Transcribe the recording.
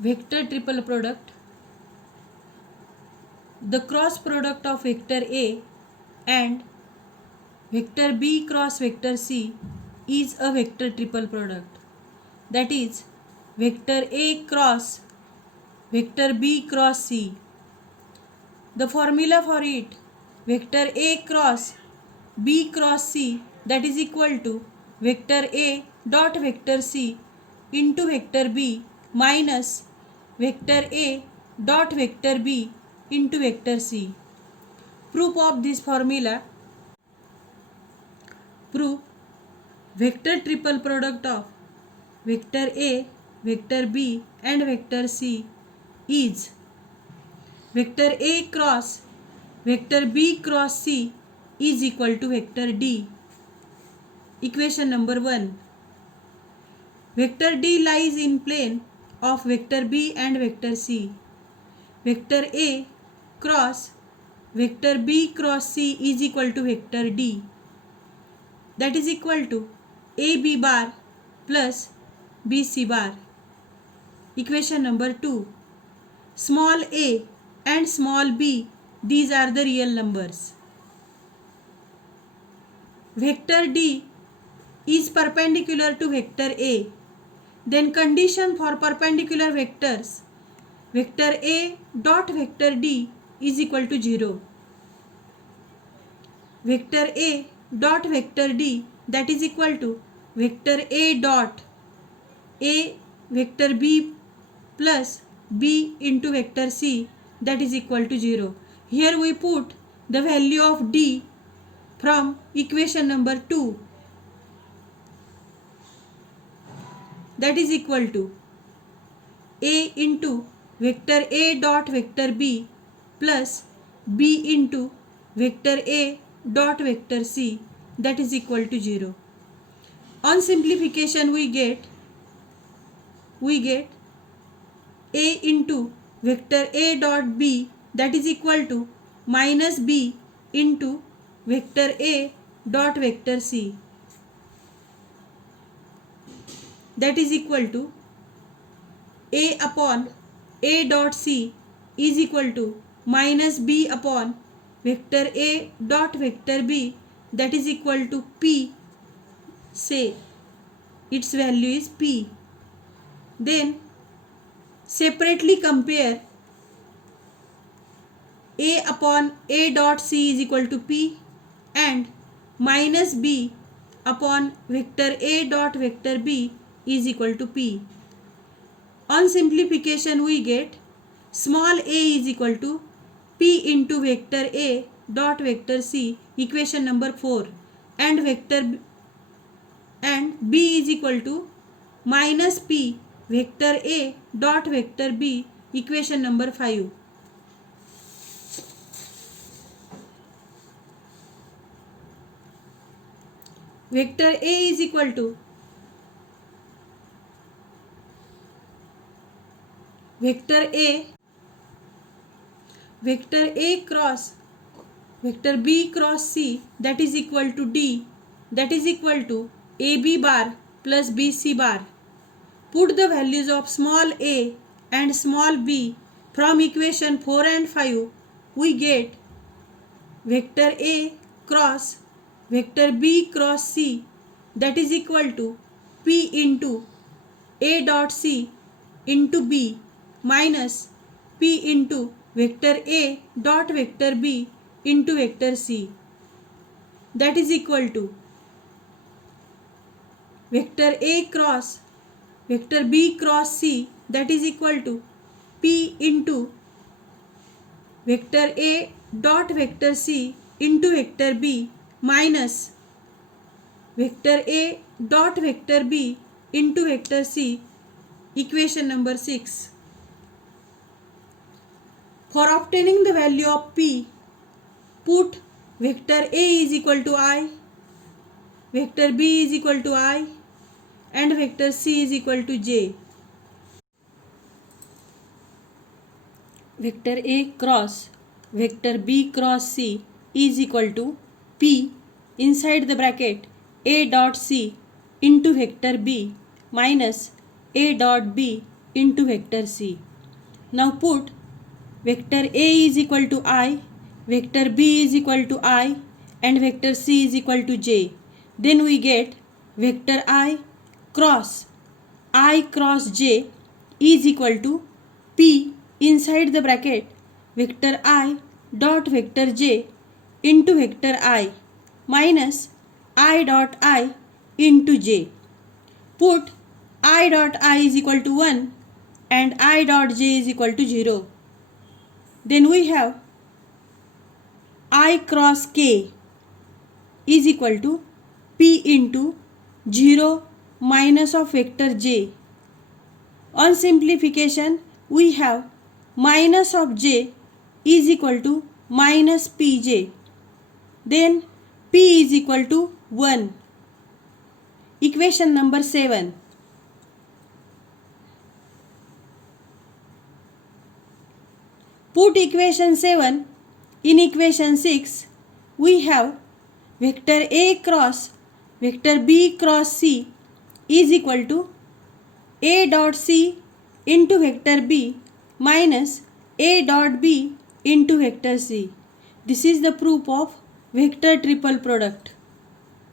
vector triple product. The cross product of vector A and vector B cross vector C is a vector triple product. That is vector A cross vector B cross C. The formula for it, vector A cross B cross C, that is equal to vector A dot vector C into vector B minus vector A dot vector B into vector C. Proof of this formula. Proof: vector triple product of vector A, vector B and vector C is vector A cross vector B cross C is equal to vector D. Equation number 1. Vector D lies in plane of vector B and vector C. Vector A cross vector B cross C is equal to vector D. That is equal to AB bar plus BC bar. Equation number 2. Small a and small b, these are the real numbers. Vector D is perpendicular to vector A. Then condition for perpendicular vectors, vector A dot vector D is equal to 0. Vector A dot vector D, that is equal to vector A dot A vector B plus B into vector C, that is equal to 0. Here we put the value of D from equation number 2, that is equal to A into vector A dot vector B plus B into vector A dot vector C, that is equal to 0. On simplification we get A into vector A dot B, that is equal to minus B into vector A dot vector C, that is equal to A upon A dot C is equal to minus B upon vector A dot vector B, that is equal to P. Say its value is P. Then separately compare A upon A dot C is equal to P and minus B upon vector A dot vector B is equal to P. On simplification we get small a is equal to P into vector A dot vector C, equation number 4, and B is equal to minus P vector A dot vector B, equation number 5. Vector A is equal to vector A cross vector B cross C, that is equal to D, that is equal to AB bar plus BC bar. Put the values of small a and small b from equation 4 and 5. We get vector A cross vector B cross C, that is equal to P into A dot C into B minus P into vector A dot vector B into vector C, that is equal to vector A cross vector B cross C, that is equal to P into vector A dot vector C into vector B minus vector A dot vector B into vector C, equation number 6. For obtaining the value of P, put vector A is equal to I, vector B is equal to I and vector C is equal to J. Vector A cross vector B cross C is equal to P inside the bracket A dot C into vector B minus A dot B into vector C. Now put vector A is equal to I, vector B is equal to I, and vector C is equal to J. Then we get vector I cross J is equal to P inside the bracket vector I dot vector J into vector I minus I dot I into J. Put I dot I is equal to 1 and I dot J is equal to 0. Then we have I cross K is equal to P into 0 minus of vector J. On simplification, we have minus of J is equal to minus Pj. Then P is equal to 1. Equation number 7. Put equation 7 in equation 6. We have vector A cross vector B cross C is equal to A dot C into vector B minus A dot B into vector C. This is the proof of vector triple product.